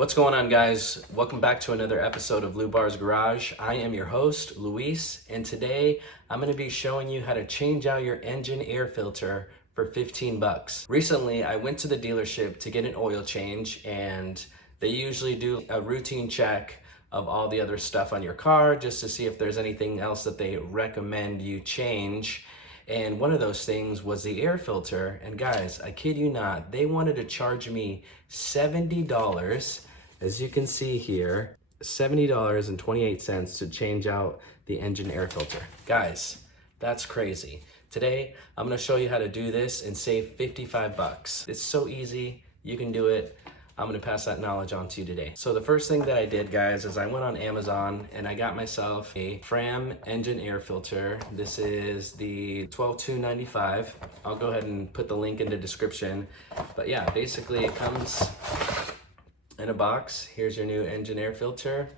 What's going on, guys? Welcome back to another episode of Lou Bar's Garage. I am your host, Luis, and today I'm going to be showing you how to change out your engine air filter for 15 bucks. Recently, I went to the dealership to get an oil change, and they usually do a routine check of all the other stuff on your car just to see if there's anything else that they recommend you change. And one of those things was the air filter. And guys, I kid you not, they wanted to charge me $70. As you can see here, $70.28 to change out the engine air filter. Guys, that's crazy. Today, I'm gonna show you how to do this and save 55 bucks. It's so easy, you can do it. I'm gonna pass that knowledge on to you today. So the first thing that I did, guys, is I went on Amazon and I got myself a Fram engine air filter. This is the 12295. I'll go ahead and put the link in the description. But yeah, basically it comes in a box. Here's your new engine air filter.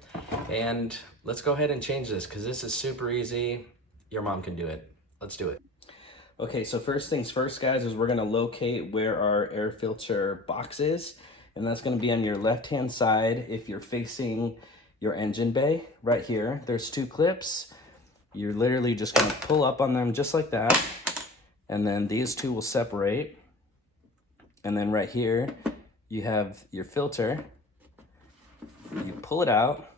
And let's go ahead and change this because this is super easy. Your mom can do it. Let's do it. Okay, so first things first, guys, is we're gonna locate where our air filter box is. And that's gonna be on your left-hand side if you're facing your engine bay. Right here, there's two clips. You're literally just gonna pull up on them just like that. And then these two will separate. And then right here, you have your filter. You pull it out,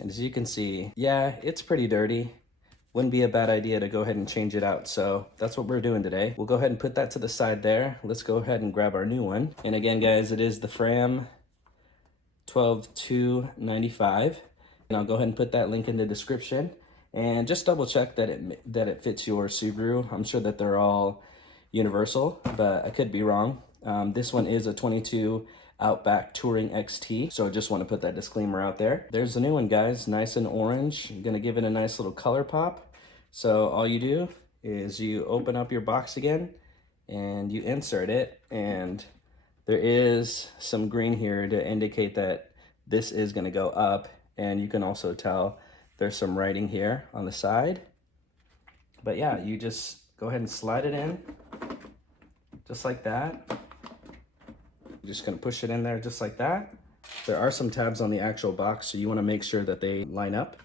and as you can see, yeah, it's pretty dirty. Wouldn't be a bad idea to go ahead and change it out. So that's what we're doing today. We'll go ahead and put that to the side there. Let's go ahead and grab our new one. And again, guys, it is the Fram 12295. And I'll go ahead and put that link in the description. And just double check that it fits your Subaru. I'm sure that they're all universal, but I could be wrong. This one is a 22 Outback Touring XT, so I just want to put that disclaimer out there. There's the new one, guys, nice and orange. I'm gonna give it a nice little color pop. So all you do is you open up your box again and you insert it, and there is some green here to indicate that this is gonna go up, and you can also tell there's some writing here on the side. But yeah, you just go ahead and slide it in just like that. Just gonna push it in there just like that. There are some tabs on the actual box, so you wanna make sure that they line up.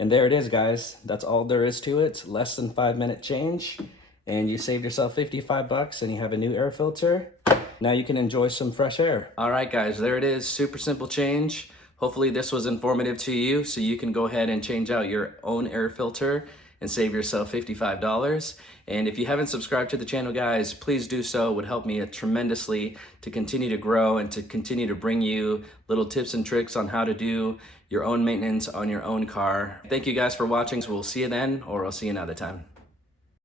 And there it is, guys. That's all there is to it. Less than 5-minute change, and you saved yourself 55 bucks and you have a new air filter. Now you can enjoy some fresh air. All right, guys, there it is. Super simple change. Hopefully this was informative to you, so you can go ahead and change out your own air filter and save yourself $55. And if you haven't subscribed to the channel, guys, please do so. It would help me tremendously to continue to grow and to continue to bring you little tips and tricks on how to do your own maintenance on your own car. Thank you guys for watching. So we'll see you then, or I'll see you another time.